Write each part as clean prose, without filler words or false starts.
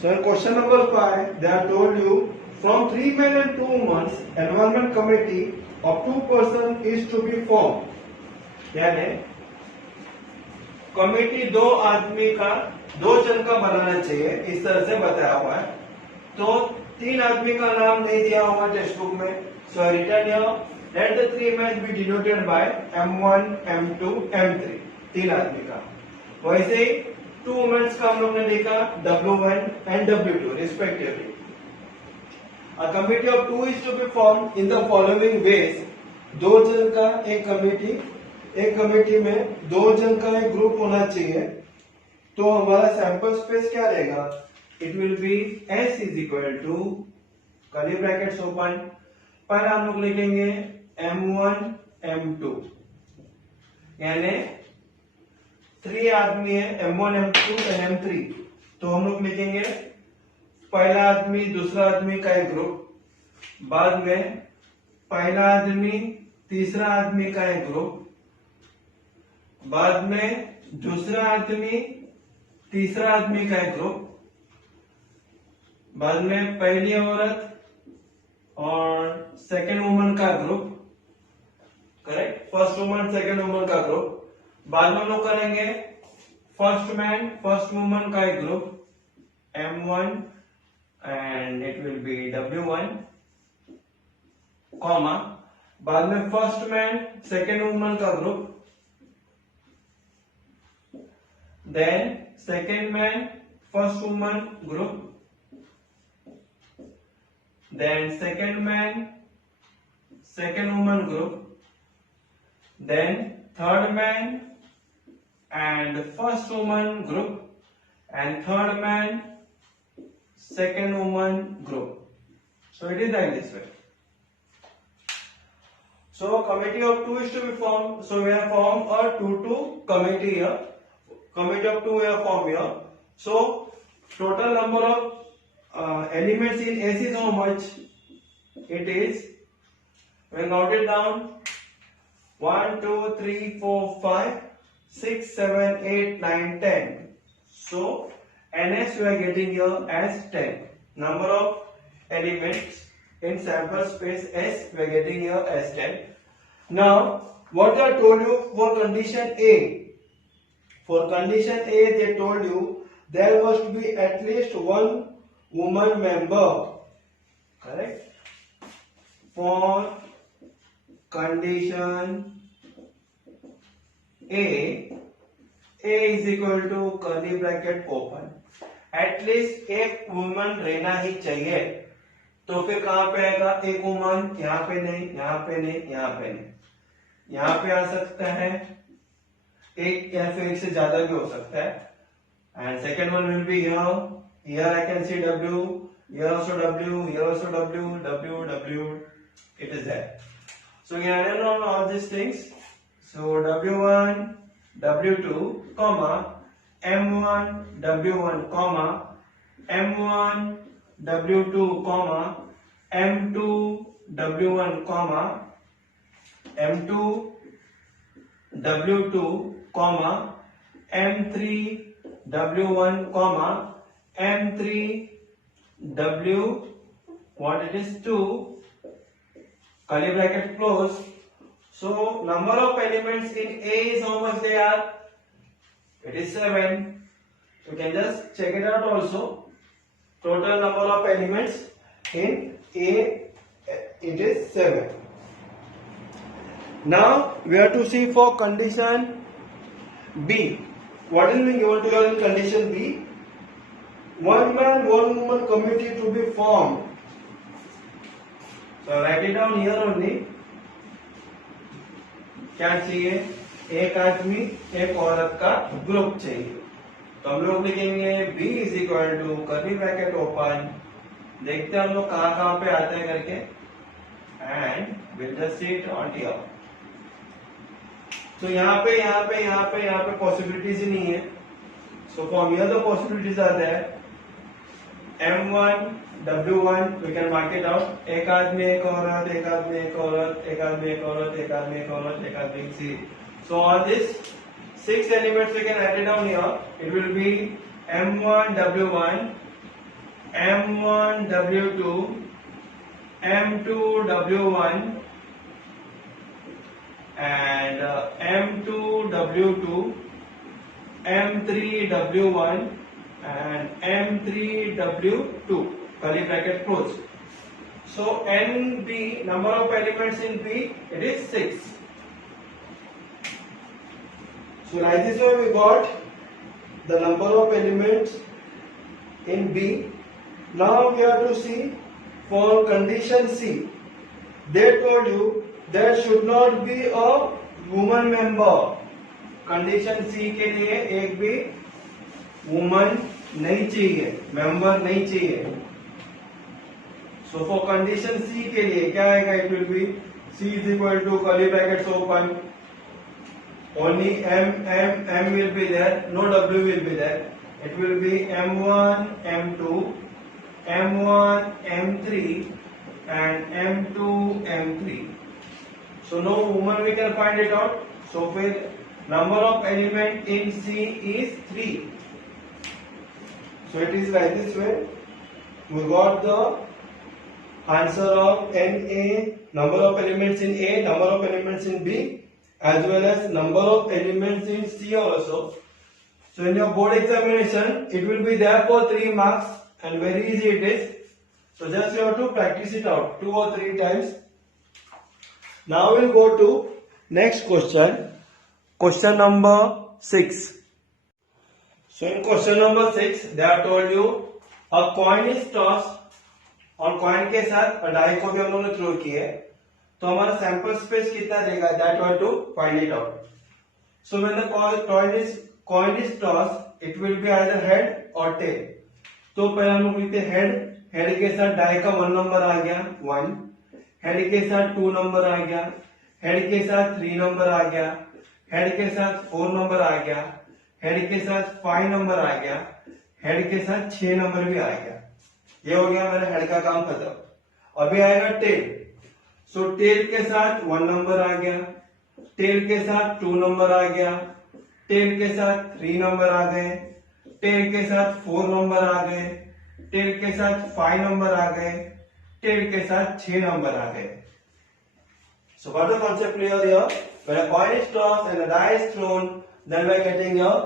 So in question number 5, they have told you from 3 men and 2 women, environment committee of 2 person is to be formed. यानी committee दो आदमी का 2 जन का बनाना चाहिए, इस तरह से बताया हुआ है। तो 3 आदमी का नाम नहीं दिया हुआ टेक्स्ट बुक में, so return here let the 3 men be denoted by M1, M2, M3, 3 आदमी का। वैसे ही 2 women का हम लोग ने देखा W1 and W2 respectively. A committee of 2 is to be formed in the following ways. 2 जन का एक कमेटी में 2 जन का एक ग्रुप होना चाहिए। तो हमारा सैंपल स्पेस क्या रहेगा? It will be S is equal to curly brackets open, पहले हम लोग लिखेंगे M1 M2, यानी 3 आदमी है M1 M2 एंड M3। तो हम लोग लिखेंगे पहला आदमी दूसरा आदमी का एक ग्रुप, बाद में पहला आदमी तीसरा आदमी का एक ग्रुप, बाद में दूसरा आदमी तीसरा आदमी का एक ग्रुप, बाद में पहली औरत और सेकेंड वुमन का group, correct, first woman second woman का ग्रुप, बाद में हम लोग करेंगे फर्स्ट मैन फर्स्ट वुमन का एक group M1 and it will B W1, comma, बाद में फर्स्ट मैन सेकेंड वुमन का group, then second man first woman group, then second man second woman group, then third man and first woman group, and third man second woman group. So it is like this way. So committee of 2 is to be formed. So we have formed a 2-2 committee here. Committee of 2 we have formed here. So total number of elements in S is how much? It is, we note it down, 1, 2, 3, 4, 5, 6, 7, 8, 9, 10. So NS we are getting here as 10. Number of elements in sample space S we are getting here as 10. Now what I told you for condition A. For condition A, they told you there must be at least 1 woman member. Correct? For condition A is equal to curly bracket open. At least एक woman रहना ही चाहिए। तो फिर कहां पे आएगा एक woman? यहाँ पे नहीं, यहाँ पे नहीं, यहाँ पे नहीं, यहाँ पे आ सकता है एक या फिर एक से ज्यादा भी हो सकता है। And second one will be here I can see W, here also W, here also W, W, W, it is there. So we added on all these things. So W1, W2, comma, M1, W1, comma, M1, W2, comma, M2, W1, comma, M2, W2, comma, M3, W1, comma, M3, W, what it is 2, curly bracket close. So number of elements in A is how much they are? It is 7. You can just check it out also. Total number of elements in A, it is 7. Now we have to see for condition B. What will be given to you in condition B? 1 man, 1 woman committee to be formed. So write it down here only. क्या चाहिए? एक आदमी एक औरत का group चाहिए। तो हम लोग लिखेंगे B is equal to curly bracket open, देखते हैं हम लोग कहाँ कहाँ पे आते हैं करके, and will just see it on here. तो यहाँ पे पॉसिबिलिटीज ही नहीं है। So from here the possibilities are there. M1, W1 we can mark it out। एक आदमी एक औरत, एक आदमी एक औरत, एक आदमी एक औरत, एक आदमी एक औरत, एक आदमी एक सी। So on this 6 elements we can add it down here. It will be M1, W1, M1 W2, M2 W1, and M2 W2, M3 W1, and M3 W2, curly bracket close. So NB, number of elements in B, it is 6. So like this way we got the number of elements in B. Now we have to see for condition C. They told you there should not be a woman member. Condition C के लिए एक भी woman नहीं चाहिए, member नहीं चाहिए. So for condition C के लिए क्या आएगा? It will be C is equal to curly brackets open, only m will be there, no w will be there. It will be m1 m2 m1 m3 and m2 m3. So no woman we can find it out. So फिर number of element in C is 3. So it is like this way. We got the answer of NA, number of elements in A, number of elements in B, as well as number of elements in C also. So in your board examination, it will be there for 3 marks and very easy it is. So just you have to practice it out 2 or 3 times. Now we'll go to next question. Question number 6. So in question number 6, they have told you a coin is tossed. और coin के साथ die को भी हम लोगों ने throw किया है, तो हमारा सैंपल स्पेस कितना देगा? That we to find it out. So when the coin is tossed, it will be either head और टेल. तो पहले हम लोग लिखते हेड. हेड के साथ डाई का 1 नंबर आ गया 1, हेड के साथ 2 नंबर आ गया, हेड के साथ 3 नंबर आ गया, हेड के साथ 4 नंबर आ गया, हेड के साथ 5 नंबर आ गया, हेड के साथ 6 नंबर भी आ गया. ये हो गया मेरा हेड का काम खत्म. अभी आएगा टेल. सो टेल के साथ 1 नंबर आ गया, टेल के साथ 2 नंबर आ गया, टेल के साथ 3 नंबर आ गए, टेल के साथ 4 नंबर आ गए, टेल के साथ 5 नंबर आ गए, टेल के साथ 6 नंबर आ गए. So what the concept clear here? When a coin is tossed and a die is thrown, then we are getting your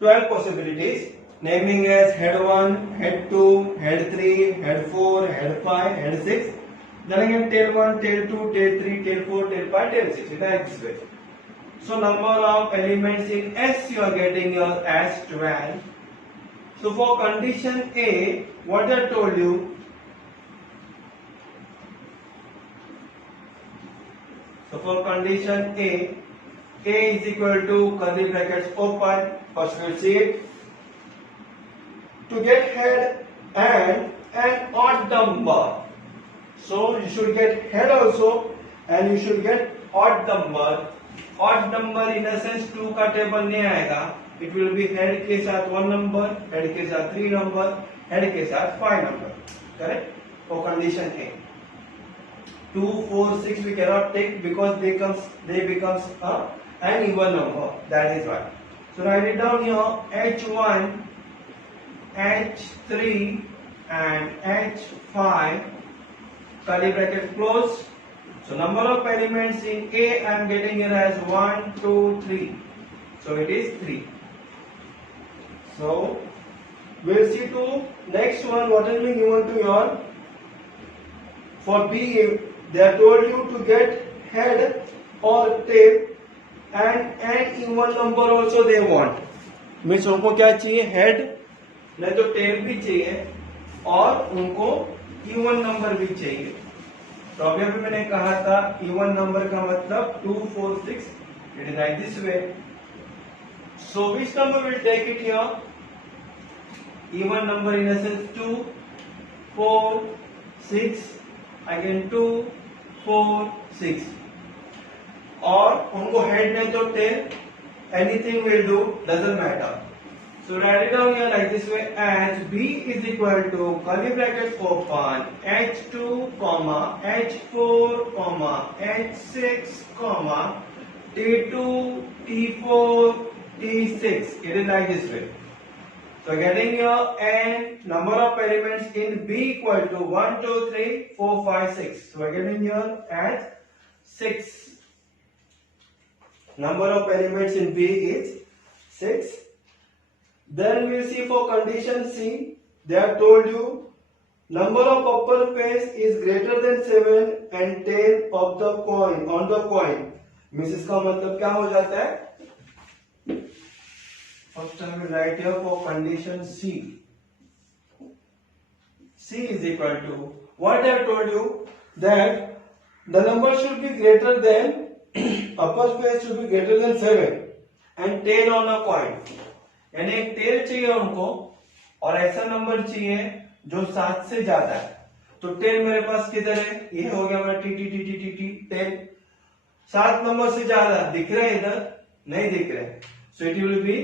12 possibilities, naming as head 1, head 2, head 3, head 4, head 5, head 6. Then again tail 1, tail 2, tail 3, tail 4, tail 5, tail 6. It is this way. So number of elements in S you are getting your as 12. So for condition A, what I told you? So for condition A is equal to curly brackets open. First we'll see it. To get head and an odd number. So you should get head also and you should get odd number. Odd number in a sense 2 का table नहीं आएगा. It will be head के साथ 1 number, head के साथ 3 number, head के साथ 5 number. Correct? For condition A. 2, 4, 6 we cannot take because they becomes an even number. That is why. So write it down here. H1, H3 and H5. Curly bracket closed. So number of elements in A I am getting here as 1, 2, 3. So it is 3. So we'll see to next one. What has been given to you all? For B, they are told you to get head or tail and an even number also they want. Means उनको क्या चाहिए? Head नहीं तो tell भी चाहिए और उनको even number भी चाहिए. तो अभी मैंने कहा था इवन नंबर का मतलब 2, 4, 6. It is like this way. So which number will take it here? Even number in the sense 2, 4, 6, again 2, 4, 6. और उनको हेड नहीं तो tail, anything will do, doesn't matter. So write it down here like this way as B is equal to curly bracket open H2, H4, H6, T2, T4, T6. It is like this way. So getting your n number of elements in B equal to 1, 2, 3, 4, 5, 6. So we're getting here at 6. Number of elements in B is 6. Then we see for condition C, they have told you number of upper face is greater than 7 and tail of the coin on the coin. Means इसका मतलब क्या हो जाता है? First time we write here for condition C. C is equal to what I have told you, that the number should be greater than upper face should be greater than 7 and tail on a coin. यानी एक tell चाहिए उनको और ऐसा number चाहिए जो 7 से ज्यादा है. तो टेल मेरे पास किधर है? ये हो गया मेरा T T T T T T tail. 7 number से ज्यादा दिख रहा है? इधर नहीं दिख रहा है. So it will B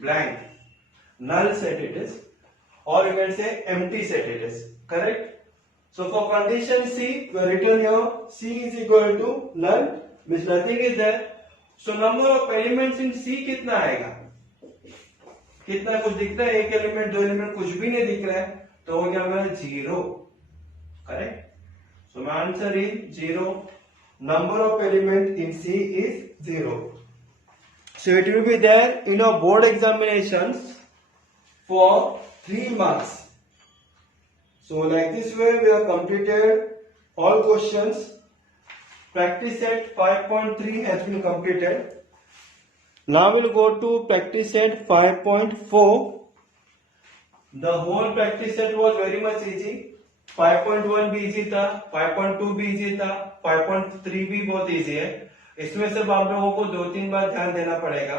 blank, null set it is, or you can say empty set it is. Correct? So for condition C, we are written here C is equal to null, means nothing is there. So number of elements in C कितना आएगा? कितना कुछ दिखता है? एक element, दो element, कुछ भी नहीं दिख रहा है, तो हो गया मेरा 0. Correct? So my answer is 0. Number of elements in C is 0. So it will be there in our board examinations for 3 marks. So like this way we have completed all questions. Practice set 5.3 has been completed. Now we'll go to practice set 5.4. The whole practice set was very much easy. 5.1 भी easy था, 5.2 भी easy था, 5.3 भी बहुत easy है. इसमें सिर्फ आप लोगों को 2-3 बार ध्यान देना पड़ेगा.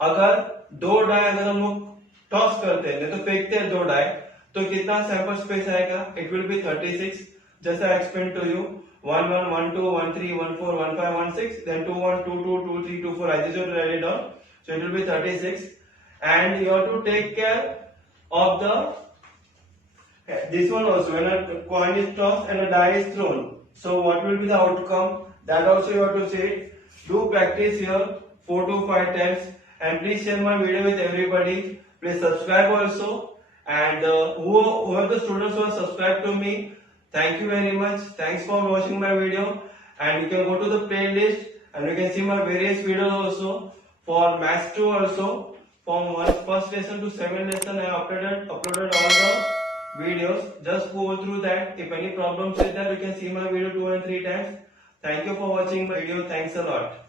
अगर 2 डाई अगर हम लोग टॉस करते हैं, तो फेंकते हैं 2 डाई, तो कितना सैंपल स्पेस आएगा? It will B 36. जैसा explain to you, 1 1 1 2 1 3 1 4 1 5 1 6, then 2 1 2 2 2 3 2 4. I just write it down. So it will be 36, and you have to take care of this one also. When a coin is tossed and a die is thrown, so what will be the outcome? That also you have to say. Do practice here 4 to 5 times, and please share my video with everybody. Please subscribe also, and who are the students who have subscribed to me, thank you very much. Thanks for watching my video, and you can go to the playlist and you can see my various videos also for Maths 2 also. From first lesson to 7th lesson I uploaded all the videos. Just go through that. If any problems is there, you can see my video 2 and 3 times. Thank you for watching my video. Thanks a lot.